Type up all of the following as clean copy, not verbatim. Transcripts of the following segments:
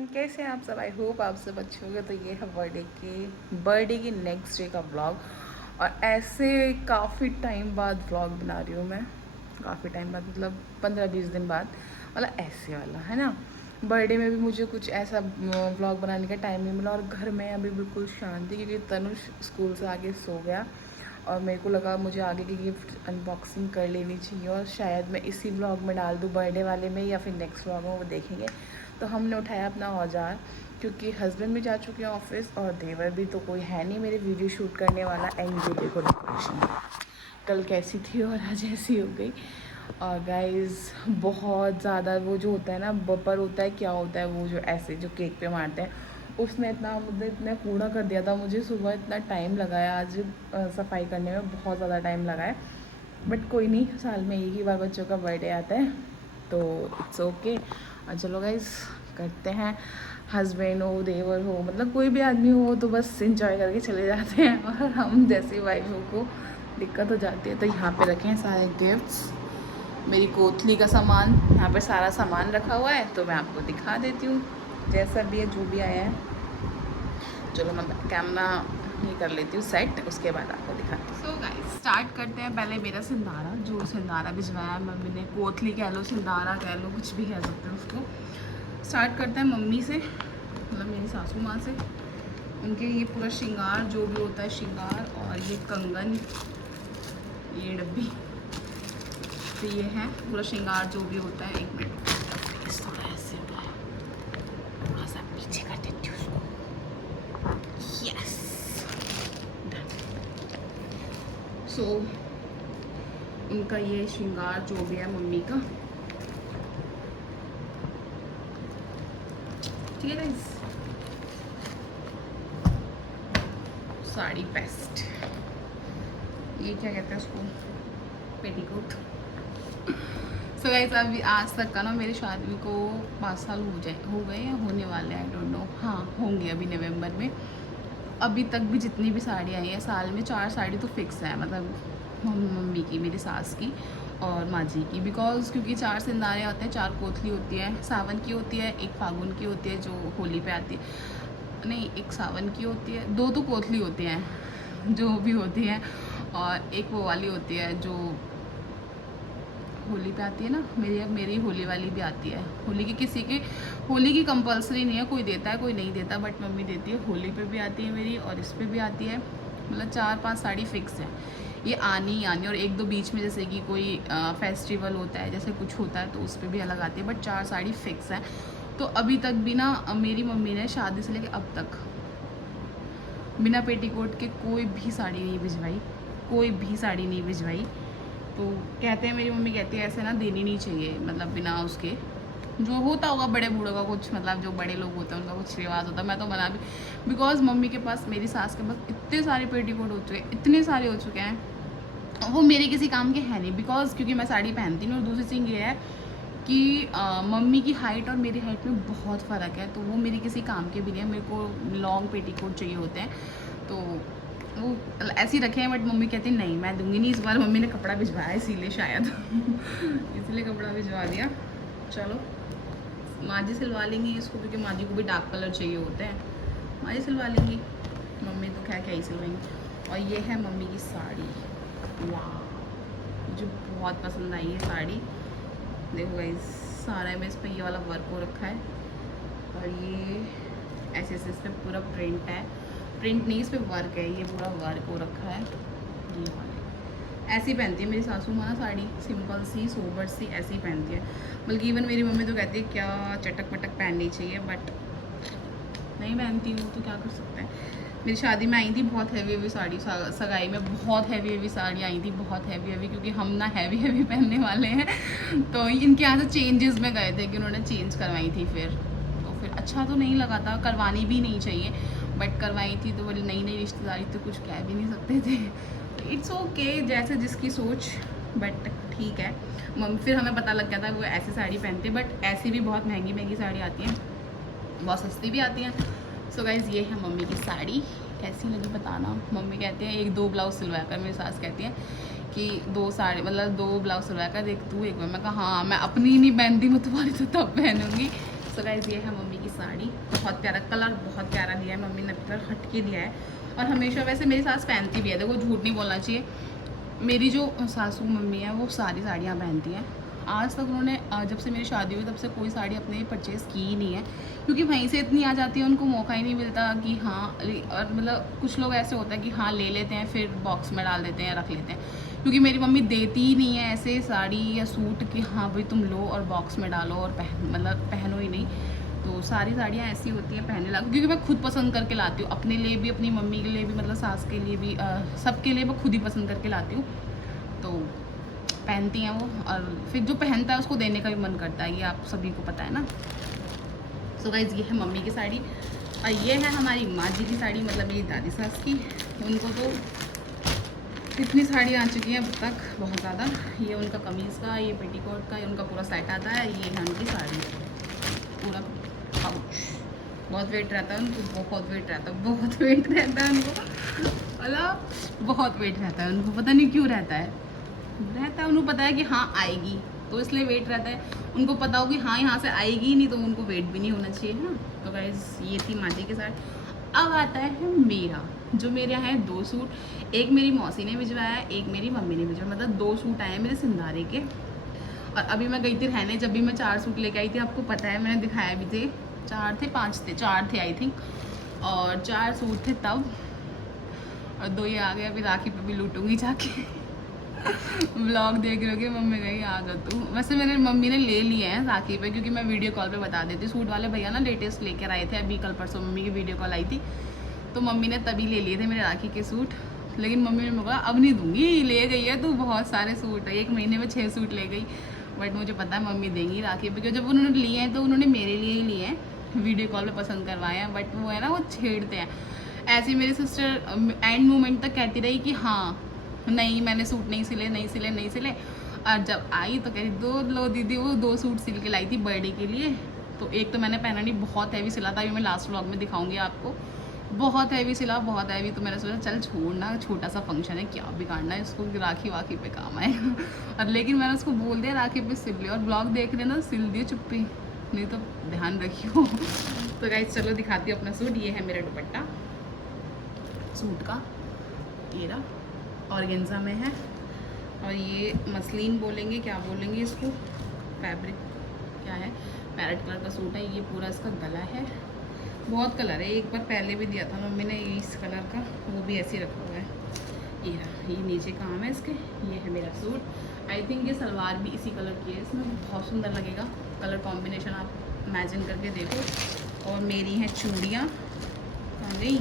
Everyone, कैसे हैं आप सब। आई होप आप सब अच्छे होंगे। तो ये है बर्थडे की नेक्स्ट डे का व्लॉग। और ऐसे काफ़ी टाइम बाद व्लॉग बना रही हूँ मैं। काफ़ी टाइम बाद मतलब 15-20 दिन बाद, मतलब ऐसे वाला है ना। बर्थडे में भी मुझे कुछ ऐसा व्लॉग बनाने का टाइम नहीं मिला। और घर में अभी बिल्कुल शांति, क्योंकि तनुष स्कूल से आके सो गया और मेरे को लगा मुझे आगे की गिफ्ट अनबॉक्सिंग कर लेनी चाहिए। और शायद मैं इसी व्लॉग में डाल दूँ, बर्थडे वाले में, या फिर नेक्स्ट व्लॉग में, वो देखेंगे। तो हमने उठाया अपना औजार, क्योंकि हस्बैंड भी जा चुके हैं ऑफिस और देवर भी, तो कोई है नहीं मेरे वीडियो शूट करने वाला। एंड ये देखो डेकोरेशन कल कैसी थी और आज ऐसी हो गई। और गाइस बहुत ज़्यादा वो जो होता है ना, बपर होता है, क्या होता है वो जो ऐसे जो केक पे मारते हैं, उसने इतना कूड़ा कर दिया था। मुझे सुबह इतना टाइम लगाया आज सफाई करने में, बहुत ज़्यादा टाइम लगाया। बट कोई नहीं, साल में एक ही बार बच्चों का बर्थडे आता है, तो इट्स ओके। और चलो गाइस करते हैं। हस्बैंड हो, देवर हो, मतलब कोई भी आदमी हो तो बस इंजॉय करके चले जाते हैं। और हम जैसी वाइफों को दिक्कत हो जाती है। तो यहाँ पे रखे हैं सारे गिफ्ट्स, मेरी कोथली का सामान, यहाँ पे सारा सामान रखा हुआ है। तो मैं आपको दिखा देती हूँ जैसा भी है, जो भी आया है। चलो मैं कैमरा ये कर लेती हूँ सेट, उसके बाद आपको दिखाती हूँ। सो गाइस स्टार्ट करते हैं। पहले मेरा सिंधारा, जो सिंधारा भिजवाया मम्मी ने, कोथली कह लो, सिंधारा कह लो, कुछ भी कह सकते हो उसको। स्टार्ट करते हैं मम्मी से, मतलब मेरी सासू माँ से। उनके ये पूरा श्रृंगार जो भी होता है, श्रृंगार, और ये कंगन, ये डब्बी, तो ये है पूरा श्रृंगार जो भी होता है। एक मिनट ऐसे थोड़ा सा पीछे कर देती हूँ उसको। यस, सो उनका ये श्रृंगार जो भी है मम्मी का, ठीक है गाइस। साड़ी बेस्ट, ये क्या कहते हैं उसको, पेटीकोट। सो गाइस अभी आज तक का ना, मेरी शादी को 5 साल हो गए या होने वाले, आई डोंट नो, हाँ होंगे अभी नवंबर में। अभी तक भी जितनी भी साड़ी आई है, साल में 4 साड़ी तो फिक्स है, मतलब मम्मी की, मेरी सास की और माँ जी की। बिकॉज क्योंकि 4 सिंदारे आते हैं, 4 कोथली होती है, सावन की होती है, एक फागुन की होती है जो होली पे आती है, नहीं एक सावन की होती है, 2 तो कोथली होती हैं जो भी होती हैं, और एक वो वाली होती है जो होली पे आती है ना। मेरी होली वाली भी आती है। होली की किसी की, होली की कंपलसरी नहीं है, कोई देता है कोई नहीं देता, बट मम्मी देती है। होली पे भी आती है मेरी, और इस पे भी आती है। मतलब 4-5 साड़ी फिक्स है, ये आनी ही आनी। और 1-2 बीच में जैसे कि कोई फेस्टिवल होता है, जैसे कुछ होता है, तो उस पर भी अलग आती है, बट 4 साड़ी फिक्स है। तो अभी तक भी ना मेरी मम्मी ने शादी से लेकर अब तक बिना पेटीकोट के कोई भी साड़ी नहीं भिजवाई, कोई भी साड़ी नहीं भिजवाई। तो कहते हैं, मेरी मम्मी कहती है ऐसे ना देनी नहीं चाहिए, मतलब बिना उसके, जो होता होगा बड़े बूढ़ों का कुछ, मतलब जो बड़े लोग होते हैं उनका कुछ रिवाज होता है। मैं तो मना भी, बिकॉज मम्मी के पास, मेरी सास के पास इतने सारे पेटीकोट हो चुके हैं, इतने सारे हो चुके हैं, वो मेरे किसी काम के हैं नहीं। बिकॉज क्योंकि मैं साड़ी पहनती हूँ, और दूसरी चीज़ ये है कि मम्मी की हाइट और मेरी हाइट में बहुत फ़र्क है, तो वो मेरी किसी काम के भी नहीं है। मेरे को लॉन्ग पेटीकोट चाहिए होते हैं, तो वो ऐसे ही रखे हैं। बट मम्मी कहती नहीं मैं दूंगी नहीं। इस बार मम्मी ने कपड़ा भिजवाया इसीलिए शायद इसलिए कपड़ा भिजवा दिया। चलो माँ जी सिलवा लेंगी इसको, क्योंकि माँ जी को भी डार्क कलर चाहिए होते हैं, माँ जी सिलवा लेंगी। मम्मी तो क्या क्या ही सिलवाएंगी। और ये है मम्मी की साड़ी, वाह मुझे बहुत पसंद आई ये साड़ी। देखो गाइस सारा में इस पर ये वाला वर्क हो रखा है, और ये ऐसे इस पर पूरा प्रिंट है, प्रिंट नहीं इस पर वर्क है, ये पूरा वर्क हो रखा है। ये वाले ऐसी पहनती है मेरी सासू माँ ना साड़ी, सिंपल सी सोबर सी ऐसी पहनती है। बल्कि इवन मेरी मम्मी तो कहती है क्या चटक पटक पहननी चाहिए, बट नहीं पहनती हूँ तो क्या कर सकते हैं। मेरी शादी में आई थी बहुत हैवी साड़ी, सगाई में बहुत हैवी साड़ी आई थी, बहुत हैवी, क्योंकि हम ना हैवी पहनने वाले हैं। तो इनके यहाँ से चेंजेस में गए थे कि उन्होंने चेंज करवाई थी, फिर अच्छा तो नहीं लगा था, करवानी भी नहीं चाहिए, बट करवाई थी। तो बोली नई रिश्तेदारी तो कुछ कह भी नहीं सकते थे। इट्स ओके, जैसे जिसकी सोच, बट ठीक है। फिर हमें पता लग गया था वो ऐसी साड़ी पहनते, बट ऐसी भी बहुत महंगी साड़ी आती हैं, बहुत सस्ती भी आती हैं। सो गाइज़ ये है मम्मी की साड़ी, कैसी लगी बताना। मम्मी कहते हैं 1-2 ब्लाउज सिलवा कर, मेरी सास कहती है कि 2 साड़ी मतलब 2 ब्लाउज सिलवा कर, एक तू एक मैं कहा हाँ मैं अपनी नहीं पहनती, मैं तुम्हारी तो तब पहनूंगी। सो गाइस ये है मम्मी की साड़ी, बहुत प्यारा कलर, बहुत प्यारा दिया है मम्मी ने, कलर हटके दिया है। और हमेशा वैसे मेरी सास पहनती भी है, देखो झूठ नहीं बोलना चाहिए, मेरी जो सासू मम्मी है वो सारी साड़ियाँ पहनती हैं। आज तक उन्होंने जब से मेरी शादी हुई तब से कोई साड़ी अपने लिए परचेज़ की ही नहीं है, क्योंकि वहीं से इतनी आ जाती है, उनको मौका ही नहीं मिलता कि हाँ। और मतलब कुछ लोग ऐसे होता है कि हाँ ले लेते हैं फिर बॉक्स में डाल देते हैं, रख लेते हैं, क्योंकि मेरी मम्मी देती ही नहीं है ऐसे साड़ी या सूट कि हाँ भाई तुम लो और बॉक्स में डालो और पहनो ही नहीं। तो सारी साड़ियाँ ऐसी होती हैं पहनने लगा, क्योंकि मैं खुद पसंद करके लाती हूँ, अपने लिए भी, अपनी मम्मी के लिए भी, मतलब सास के लिए भी, सबके लिए मैं खुद ही पसंद करके लाती हूँ। तो पहनती हैं वो, और फिर जो पहनता है उसको देने का भी मन करता है, ये आप सभी को पता है ना। सो गाइस ये है मम्मी की साड़ी, और ये है हमारी माँ जी की साड़ी, मतलब मेरी दादी सास की। उनको तो कितनी साड़ी आ चुकी हैं अब तक, बहुत ज़्यादा। ये उनका कमीज़ का, ये पेटीकोट का, ये उनका पूरा सेट आता है। ये है उनकी साड़ी, पूरा पाउच। बहुत वेट रहता है उनको, बहुत वेट रहता है, बहुत वेट रहता है उनको, मतलब बहुत वेट रहता है उनको, पता नहीं क्यों रहता है उनको पता है कि हाँ आएगी, तो इसलिए वेट रहता है। उनको पता हो कि हाँ यहाँ से आएगी नहीं, तो उनको वेट भी नहीं होना चाहिए, है ना। तो गाइस ये थी माँ जी के साथ। अब आता है मेरा, जो मेरे यहाँ है 2 सूट, एक मेरी मौसी ने भिजवाया है, एक मेरी मम्मी ने भिजवाया, मतलब 2 सूट आए हैं मेरे सिंधारे के। और अभी मैं गई थी रहने, जब भी मैं 4 सूट लेके आई थी, आपको पता है मैंने दिखाया भी थे, 4 थे 5 थे, 4 थे आई थिंक, और 4 सूट थे तब, और 2 ये आ गए। अभी राखी पे भी लूटूंगी जाके। व्लॉग देख रहे हो कि मम्मी गई आ जा तू। वैसे मेरे मम्मी ने ले लिए हैं राखी पे, क्योंकि मैं वीडियो कॉल पे बता देती। सूट वाले भैया ना लेटेस्ट लेकर आए थे, अभी कल परसों मम्मी की वीडियो कॉल आई थी, तो मम्मी ने तभी ले लिए थे मेरे राखी के सूट। लेकिन मम्मी ने बोला अब नहीं दूंगी, ले गई है तू बहुत सारे सूट, 1 महीने में 6 सूट ले गई। बट मुझे पता है मम्मी देंगी राखी पे, क्योंकि जब उन्होंने लिए हैं तो उन्होंने मेरे लिए ही लिए हैं, वीडियो कॉल पे पसंद करवाए हैं। बट वो है ना, वो छेड़ते हैं ऐसे। मेरी सिस्टर एंड मोमेंट तक कहती रही कि हाँ नहीं मैंने सूट नहीं सिले। और जब आई तो कह रही 2 लो दीदी, वो 2 सूट सिल के लाई थी बर्थडे के लिए। तो एक तो मैंने पहना नहीं, बहुत हैवी सिला था, अभी मैं लास्ट व्लॉग में दिखाऊंगी आपको, बहुत हैवी सिला, बहुत हैवी। तो मैंने सोचा चल छोड़ना, छोटा सा फंक्शन है, क्या बिगाड़ना है इसको, राखी वाखी पे काम आएगा। और लेकिन मैंने उसको बोल दिया राखी पे सिल लिया, और ब्लॉग देख रहे ना, सिल दिए चुप्पी, नहीं तो ध्यान रखियो। तो गाइस चलो दिखाती हूँ अपना सूट। ये है मेरा दुपट्टा सूट का, ये रहा, ऑर्गेन्जा में है, और ये मसलिन बोलेंगे, क्या बोलेंगे इसको, फैब्रिक क्या है, पैरेट कलर का सूट है। ये पूरा इसका गला है, बहुत कलर है, एक बार पहले भी दिया था मम्मी ने इस कलर का, वो भी ऐसे ही रखा हुआ है। ये रहा, ये नीचे काम है इसके। ये है मेरा सूट, आई थिंक ये सलवार भी इसी कलर की है, इसमें बहुत सुंदर लगेगा कलर कॉम्बिनेशन, आप इमेजिन करके देखो। और मेरी हैं चूड़ियाँ, कहाँ गई,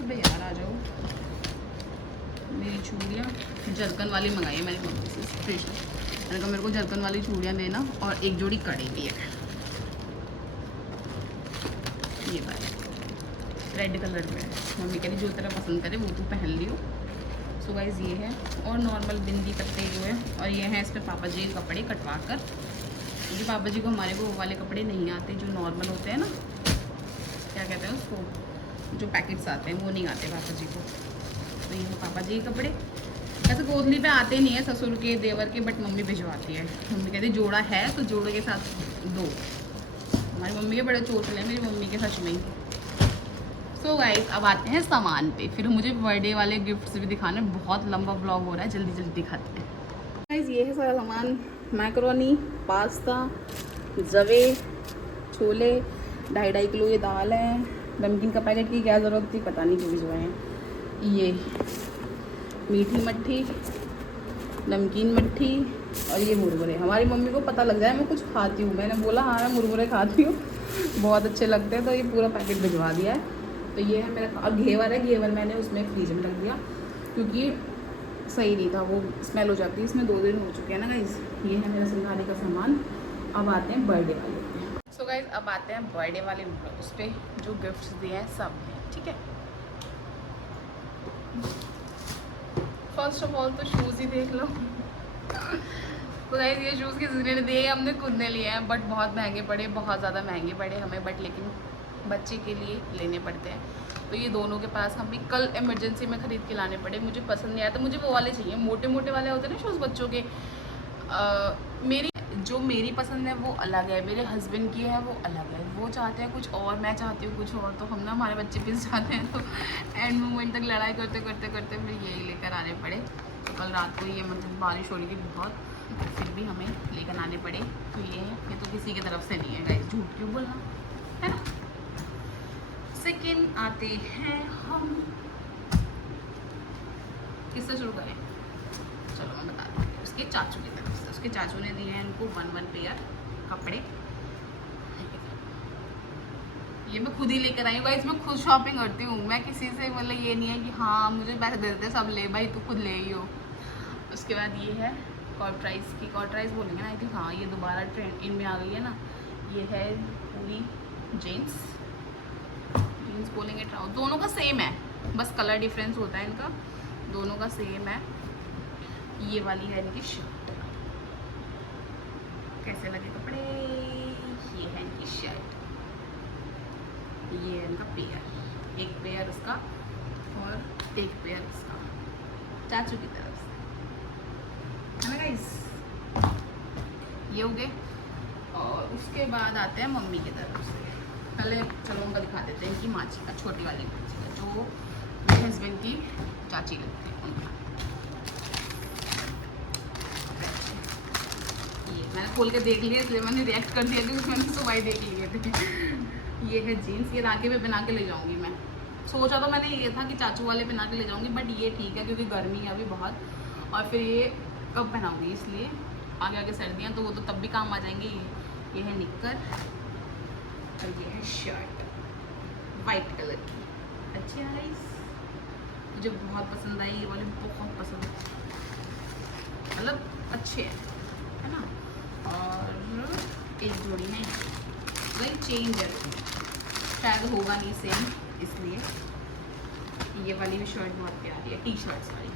अबे यार आ जाओ। मेरी चूड़ियाँ जरकन वाली मंगाई है मैंने मम्मी से स्पेशल, मैंने कहा मेरे को जरकन वाली चूड़ियाँ देना, और एक जोड़ी कड़े भी है, ये वाली रेड कलर में है। मम्मी कह रही जो तेरा पसंद करे वो तू पहन लियो। सो गाइस ये है, और नॉर्मल बिंदी पत्ते जो है, और ये हैं इस पर पापा जी के कपड़े कटवा कर, क्योंकि पापा जी को हमारे को वो वाले कपड़े नहीं आते जो नॉर्मल होते हैं ना, क्या कहते हैं उसको, जो पैकेट्स आते हैं वो नहीं आते पापा जी को। तो ये है पापा जी के कपड़े। ऐसे कोतली पे आते नहीं है ससुर के देवर के, बट मम्मी भिजवाती है। मम्मी कहती जोड़ा है तो जोड़े के साथ दो। हमारी मम्मी के बड़े चोचले हैं, मेरी मम्मी के सच में ही। सो गाइस अब आते हैं सामान पे, फिर मुझे बर्थडे वाले गिफ्ट्स भी दिखाने, बहुत लंबा व्लॉग हो रहा है, जल्दी जल्दी दिखाते हैं। गाइस ये है सारा सामान, मैकरोनी, पास्ता, जवे, छोले, 2.5 किलो ये दाल है, नमकीन का पैकेट की क्या ज़रूरत थी पता नहीं क्यों भिजवाए हैं। ये मीठी मट्ठी, नमकीन मट्ठी, और ये मुरमुरे। हमारी मम्मी को पता लग जाए मैं कुछ खाती हूँ, मैंने बोला हाँ मैं मुरमुरे खाती हूँ, बहुत अच्छे लगते हैं, तो ये पूरा पैकेट भिजवा दिया है। तो ये है मेरा, और घेवर है, घेवर मैंने उसमें फ्रीज में रख दिया क्योंकि सही नहीं था, वो स्मेल हो जाती है, इसमें 2 दिन हो चुके हैं ना गाइस। ये है मेरा सिंगारे का सामान। अब आते हैं बर्थडे वाले पे। सो गाइस अब आते हैं बर्थडे वाले उस पर जो गिफ्ट्स दिए हैं सब हैं, ठीक है। फर्स्ट ऑफ ऑल तो शूज़ ही देख लो। तो गाइस ये शूज़ किसी ने दिए, हमने खुद ने लिए हैं, बट बहुत महंगे पड़े, बहुत ज़्यादा महंगे पड़े हमें, बट लेकिन बच्चे के लिए लेने पड़ते हैं। तो ये दोनों के पास हम भी कल इमरजेंसी में ख़रीद के लाने पड़े, मुझे पसंद नहीं आया, तो मुझे वो वाले चाहिए, मोटे मोटे वाले होते हैं ना शूज़ बच्चों के। मेरी जो मेरी पसंद है वो अलग है, मेरे हस्बैंड की है वो अलग है, वो चाहते हैं कुछ और, मैं चाहती हूँ कुछ और, तो हम ना हमारे बच्चे पिस जाते हैं, तो एंड मोमेंट तक लड़ाई करते करते करते फिर यही लेकर आने पड़े। तो कल रात को ये मतलब बारिश हो रही थी बहुत, तो फिर भी हमें लेकर आने पड़े। तो ये तो किसी की तरफ से नहीं है गाइस, झूठ क्यों बोलना, है ना। सेकेंड आते हैं हम, किससे शुरू करें, चलो मैं बता दूँ। उसके चाचू की तरफ से, उसके चाचू ने दिए हैं इनको 1 पेयर कपड़े। ये मैं खुद ही लेकर आई हूँ गाइस, मैं खुद शॉपिंग करती हूँ, मैं किसी से मतलब ये नहीं है कि हाँ मुझे पैसे दे देते सब ले भाई तू खुद ले ही हो। उसके बाद ये है कॉर्ट्राइज की, कॉर्ट्राइज बोलेंगे ना आई थिंक, हाँ ये दोबारा ट्रेंड इनमें आ गई है ना। ये है पूरी जीन्स, जीन्स बोलेंगे ट्राउज, दोनों का सेम है, बस कलर डिफरेंस होता है इनका, दोनों का सेम है। ये वाली है इनकी शर्ट, कैसे लगे कपड़े, ये है इनकी शर्ट, ये है इनका पेयर, एक पेयर उसका और एक पेयर उसका चाचू की तरफ से, है ना गाइस। ये हो गए। और उसके बाद आते हैं मम्मी की तरफ से। पहले चलो उनका दिखा देते हैं, इनकी माची का, छोटी वाली माची का, जो मेरे हस्बैंड की चाची लगती है उनका। ये मैंने खोल के देख लिया, इसलिए मैंने रिएक्ट कर दिया क्योंकि मैंने सुबह ही देख लिए थे। ये है जीन्स, ये राखी पे पहना के ले जाऊंगी मैं, सोचा तो मैंने ये था कि चाचू वाले पहना के ले जाऊंगी, बट ये ठीक है क्योंकि गर्मी है अभी बहुत, और फिर ये कब पहनाऊंगी, इसलिए आगे आगे सर्दियाँ तो वो तो तब भी काम आ जाएंगे। ये है निक्कर और ये है शर्ट वाइट कलर की, अच्छी है गाइस, मुझे बहुत पसंद आई ये वाली, बहुत पसंद है, मतलब अच्छे है ना। और एक जोड़ी है वही चेंज है, शायद होगा नहीं सेम, इसलिए ये वाली भी शर्ट बहुत प्यारी है, टी शर्ट सॉरी,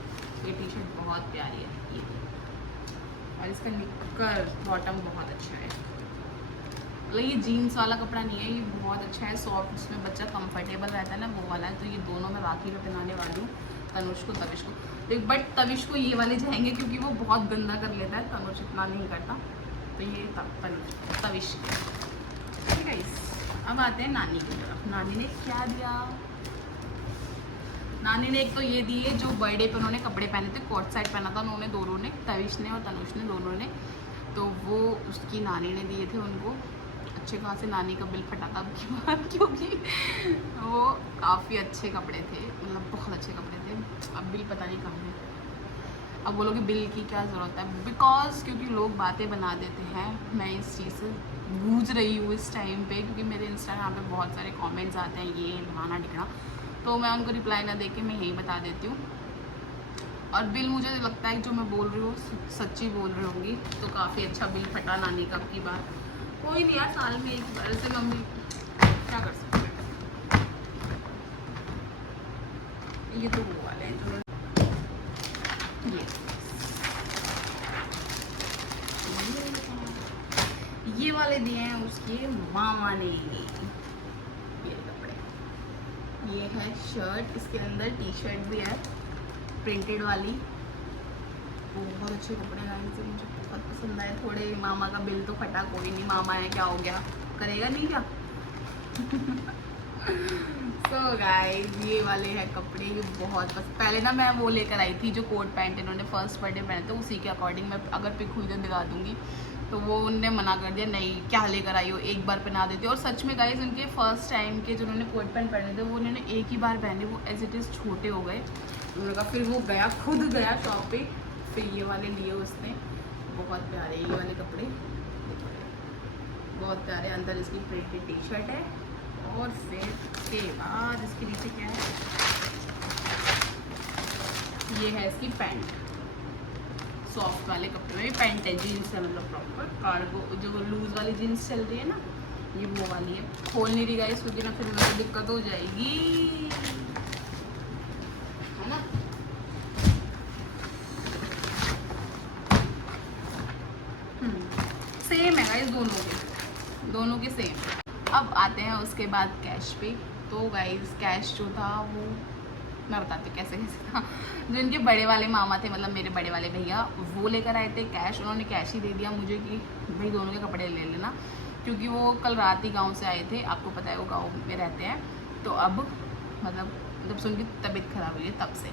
ये टी शर्ट बहुत प्यारी है ये, और इसका निक्कर बॉटम बहुत अच्छा है, मतलब ये जीन्स वाला कपड़ा नहीं है, ये बहुत अच्छा है, सॉफ्ट, इसमें बच्चा कंफर्टेबल रहता है ना, वो वाला है। तो ये दोनों मैं राखी में पहनाने वाली हूँ, तनुष को तविश को, बट तविश को ये वाले जाएंगे क्योंकि वो बहुत गंदा कर लेता है, तनुष इतना नहीं करता, तो ये तविश ठीक है। अब आते हैं नानी की तरफ, नानी ने क्या दिया, नानी ने एक तो ये दिए जो बर्थडे पे उन्होंने कपड़े पहने थे, कोट सेट पहना था उन्होंने दोनों ने, तविश ने और तनुष ने दोनों ने, तो वो उसकी नानी ने दिए थे उनको। अच्छे खासे नानी का बिल फटा था अब की बार, क्योंकि वो काफ़ी अच्छे कपड़े थे, मतलब बहुत अच्छे कपड़े थे, अब बिल पता नहीं कहाँ है। अब बोलोगे बिल की क्या ज़रूरत है, बिकॉज क्योंकि लोग बातें बना देते हैं, मैं इस चीज़ से गूंज रही हूँ इस टाइम पे, क्योंकि मेरे इंस्टाग्राम पे बहुत सारे कमेंट्स आते हैं ये ढाना ढिकना, तो मैं उनको रिप्लाई ना दे के मैं यही बता देती हूँ। और बिल मुझे लगता है जो मैं बोल रही हूँ सच्ची बोल रही होंगी, तो काफ़ी अच्छा बिल फटा नानी का अब की बार, कोई नहीं यार, साल में एक बार से मम्मी क्या कर सकते हैं। ये तो वो वाले हैं जो ये वाले दिए हैं उसके मामा ने, ये कपड़े, ये है शर्ट, इसके अंदर टी शर्ट भी है प्रिंटेड वाली, बहुत अच्छे कपड़े हैं इनसे, मुझे बहुत पसंद आए। थोड़े मामा का बिल तो फटा, कोई नहीं, मामा है क्या हो गया, करेगा नहीं क्या। सो गाइस ये वाले हैं कपड़े, ये बहुत पहले ना मैं वो लेकर आई थी जो कोट पैंट इन्होंने फर्स्ट बर्थडे पहने थे, उसी के अकॉर्डिंग मैं अगर पिक हुई तो दिखा दूंगी, तो वो उनने मना कर दिया, नहीं क्या लेकर आई हो, एक बार पहना देती। और सच में गाइस उनके फर्स्ट टाइम के जो उन्होंने कोट पैंट पहने थे वो उन्होंने एक ही बार पहने, वो एज इट इज़ छोटे हो गए, उन्होंने कहा, फिर वो गया खुद गया शॉप पे, फिर ये वाले लिए उसने, बहुत प्यारे ये वाले कपड़े, बहुत प्यारे, अंदर इसकी प्रिंटेड टी शर्ट है, और फिर के बाद इसके नीचे क्या है, ये है इसकी पैंट, सॉफ्ट वाले कपड़े में पैंट है, जीन्स है, मतलब प्रॉपर कार्गो, जो लूज वाली जीन्स चल रही है ना, ये वो वाली है, खोल नहीं रही गाइस क्योंकि ना फिर मुझे दिक्कत हो जाएगी, है ना। सेम है गाइस, दोनों के सेम। अब आते हैं उसके बाद कैश पे, तो गाइस कैश जो था वो मैं बताती हूँ कैसे कैसे था। जो इनके बड़े वाले मामा थे, मतलब मेरे बड़े वाले भैया, वो लेकर आए थे कैश। उन्होंने कैश ही दे दिया मुझे कि भाई दोनों के कपड़े ले लेना, क्योंकि वो कल रात ही गाँव से आए थे। आपको पता है वो गाँव में रहते हैं, तो अब मतलब सुन के तबीयत ख़राब हुई है तब से।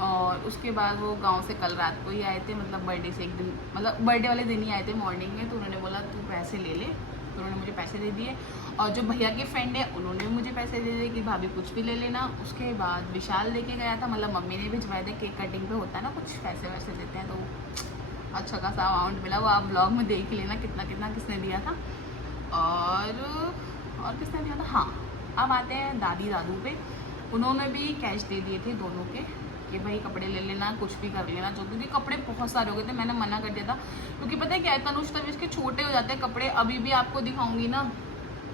और उसके बाद वो गांव से कल रात को ही आए थे, मतलब बर्थडे से एक दिन, मतलब बर्थडे वाले दिन ही आए थे मॉर्निंग में। तो उन्होंने बोला तू पैसे ले ले, तो उन्होंने मुझे पैसे दे दिए। और जो भैया के फ्रेंड है उन्होंने भी मुझे पैसे दे दिए कि भाभी कुछ भी ले लेना। उसके बाद विशाल लेके गया था, मतलब मम्मी ने भिजवाए थे, केक कटिंग पे होता है ना कुछ पैसे वैसे देते हैं, तो अच्छा खासा अमाउंट मिला। वो आप ब्लॉग में देख लेना कितना कितना किसने दिया था और किसने दिया था। हाँ, अब आते हैं दादी दादू पे। उन्होंने भी कैश दे दिए थे दोनों के कि भाई कपड़े ले लेना, कुछ भी कर लेना जो, क्योंकि कपड़े बहुत सारे हो गए थे। मैंने मना कर दिया था, क्योंकि पता है क्या है तनुष, तब इसके छोटे हो जाते हैं कपड़े। अभी भी आपको दिखाऊंगी ना,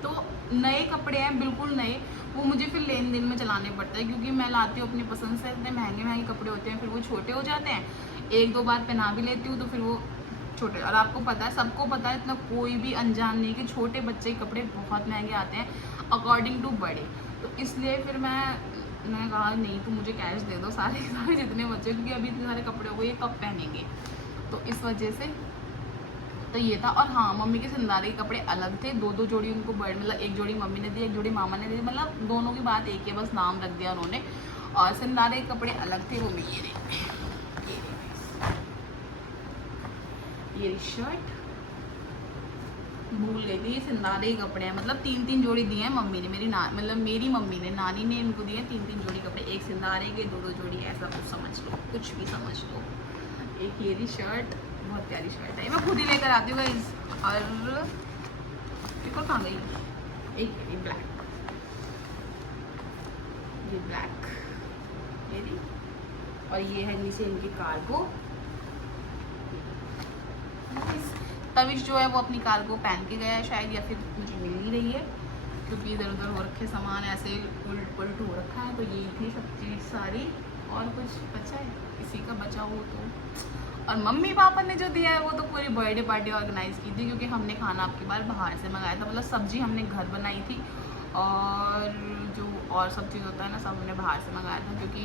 तो नए कपड़े हैं बिल्कुल नए, वो मुझे फिर लेन देन में चलाने पड़ता है, क्योंकि मैं लाती हूँ अपनी पसंद से। इतने महंगे महंगे कपड़े होते हैं, फिर वो छोटे हो जाते हैं। एक दो बार पहना भी लेती हूँ तो फिर वो छोटे। और आपको पता है, सबको पता है, इतना कोई भी अनजान नहीं कि छोटे बच्चे के कपड़े बहुत महंगे आते हैं अकॉर्डिंग टू बड़े। तो इसलिए फिर मैंने कहा नहीं, तो मुझे कैश दे दो सारे सारे जितने बच्चे, क्योंकि अभी इतने सारे कपड़े हो गए, ये कब पहनेंगे। तो इस वजह से तो ये था। और हाँ, मम्मी के सिंदारे के कपड़े अलग थे, दो दो जोड़ी उनको बड़, मतलब एक जोड़ी मम्मी ने दी, एक जोड़ी मामा ने दी, मतलब दोनों की बात एक है, बस नाम रख दिया उन्होंने। और सिंदारे के कपड़े अलग थे, वो मैं ये शर्ट भूल गई थी। ये सिंदारे के कपड़े हैं, मतलब 3-3 जोड़ी दिए हैं मम्मी ने, मेरी मम्मी ने, नानी ने इनको दिए 3-3 जोड़ी कपड़े, एक सिंदारे के, 2-2 जोड़ी, ऐसा कुछ समझ लो, कुछ भी समझ लो। एक ये रही शर्ट, बहुत प्यारी शर्ट है, मैं खुद ही लेकर आती हूँ गाइस। और एक और कहाँ गई, एक ये ब्लैक, ये रही। और ये है नीचे इनकी कार्गो। तविश जो है वो अपनी कार्गो पहन के गया है शायद, या फिर मुझे मिल नहीं रही है, क्योंकि इधर उधर हो रखे सामान, ऐसे उलट पलट हो रखा है। तो ये थी सब चीज़ सारी, और कुछ बचा है किसी का बचा हो तो। और मम्मी पापा ने जो दिया है वो तो पूरी बर्थडे पार्टी ऑर्गेनाइज़ की थी, क्योंकि हमने खाना आपकी बार बाहर से मंगाया था, मतलब सब्जी हमने घर बनाई थी, और जो और सब चीज़ होता है ना, सब हमने बाहर से मंगाया था। क्योंकि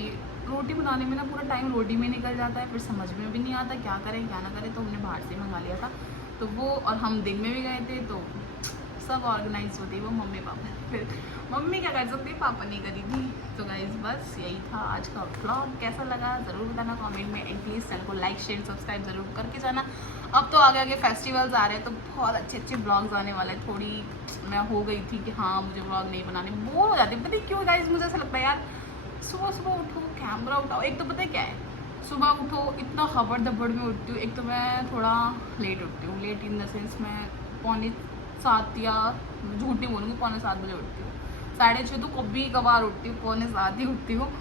रोटी बनाने में ना पूरा टाइम रोटी में निकल जाता है, फिर समझ में भी नहीं आता क्या करें क्या ना करें, तो हमने बाहर से मंगा लिया था। तो वो, और हम दिन में भी गए थे, तो सब ऑर्गेनाइज होती है वो मम्मी पापा। फिर मम्मी क्या कर सकती है, पापा नहीं करी थी। तो गाइस बस यही था आज का व्लॉग। कैसा लगा ज़रूर बताना कमेंट में, एंड प्लीज़ चैनल को लाइक शेयर सब्सक्राइब ज़रूर करके जाना। अब तो आगे आगे फेस्टिवल्स आ रहे हैं, तो बहुत अच्छे अच्छे ब्लॉग्स आने वाले हैं। थोड़ी मैं हो गई थी कि हाँ मुझे ब्लॉग नहीं बनाने, बोर हो जाती है, पता नहीं क्यों गाइस। मुझे ऐसा लगता है यार, सुबह सुबह उठो, कैमरा उठाओ। एक तो पता है क्या है, सुबह उठो, इतना खबर दबड़ में उठती हूँ। एक तो मैं थोड़ा लेट उठती हूँ, लेट इन द सेंस मैं 6:45 या झूठ नहीं बोलूँगी 6:45 बजे उठती हूँ। 6:30 तो कभी कभार उठती हूँ, 6:45 ही उठती हूँ।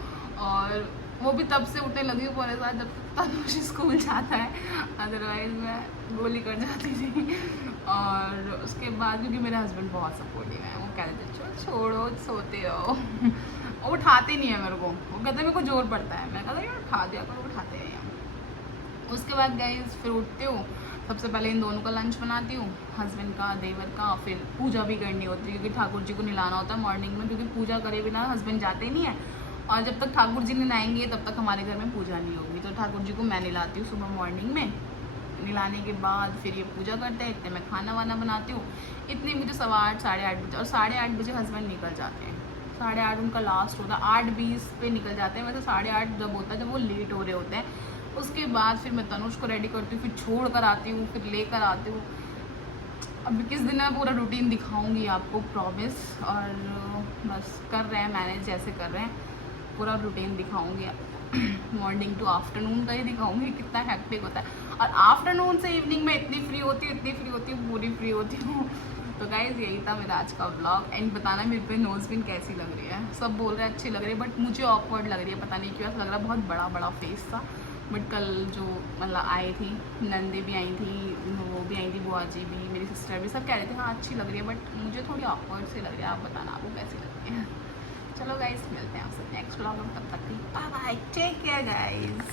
और वो भी तब से उठने लगी हूँ 6:45 जब तनुष स्कूल जाता है, अदरवाइज़ मैं गोली कर जाती थी। और उसके बाद क्योंकि मेरे हस्बैंड बहुत सपोर्टिव है, वो कहते थे चलो छोड़ो सोते रहो। वो उठाते नहीं है मेरे को, वो कहते हैं मेरे को जोर पड़ता है। मैं कहता हूँ उठा दिया करो, उठाते हैं। उसके बाद गाइस फिर उठती हूँ, सबसे पहले इन दोनों का लंच बनाती हूँ, हस्बैंड का, देवर का। फिर पूजा भी करनी होती है, क्योंकि ठाकुर जी को नहलाना होता है मॉर्निंग में, क्योंकि पूजा करे बिना हस्बैंड जाते ही नहीं है। और जब तक ठाकुर जी नहलाएंगे तब तक हमारे घर में पूजा नहीं होगी। तो ठाकुर जी को मैं नहलाती हूँ सुबह मॉर्निंग में। नहलाने के बाद फिर ये पूजा करते हैं, इतने मैं खाना वाना बनाती हूँ। इतनी मुझे 8:15 8:30 बजे, और 8:30 बजे हस्बैंड निकल जाते हैं। 8:30 उनका लास्ट होता है, 8:20 पे निकल जाते हैं। वैसे 8:30 जब होता है, जब वो लेट हो रहे होते हैं। उसके बाद फिर मैं तनुष को रेडी करती हूँ, फिर छोड़ कर आती हूँ, फिर लेकर आती हूँ। अब किस दिन मैं पूरा रूटीन दिखाऊंगी आपको, प्रॉमिस। और बस कर रहे हैं मैनेज, जैसे कर रहे हैं, पूरा रूटीन दिखाऊंगी। मॉर्निंग टू आफ्टरनून का ही दिखाऊंगी कितना हैक्टिक होता है। और आफ्टरनून से इवनिंग में इतनी फ्री होती हूँ, पूरी फ्री होती हूँ। तो गाइज़ यही था मेरा आज का व्लॉग। एंड बताना मेरे पे नोज़ पिन कैसी लग रही है। सब बोल रहे हैं अच्छी लग रही है, बट मुझे ऑकवर्ड लग रही है, पता नहीं क्यों ऐसा लग रहा है। बहुत बड़ा बड़ा फेस था। बट कल जो मतलब आई थी, नंदे भी आई थी, वो भी आई थी, बुआ जी भी, मेरी सिस्टर भी, सब कह रहे थे हाँ अच्छी लग रही है, बट मुझे थोड़ी ऑकवर्ड सी लग रही है। आप बताना आपको कैसी लग रही है। चलो गाइस मिलते हैं आपसे नेक्स्ट व्लॉग में, तब तक bye bye, take care guys.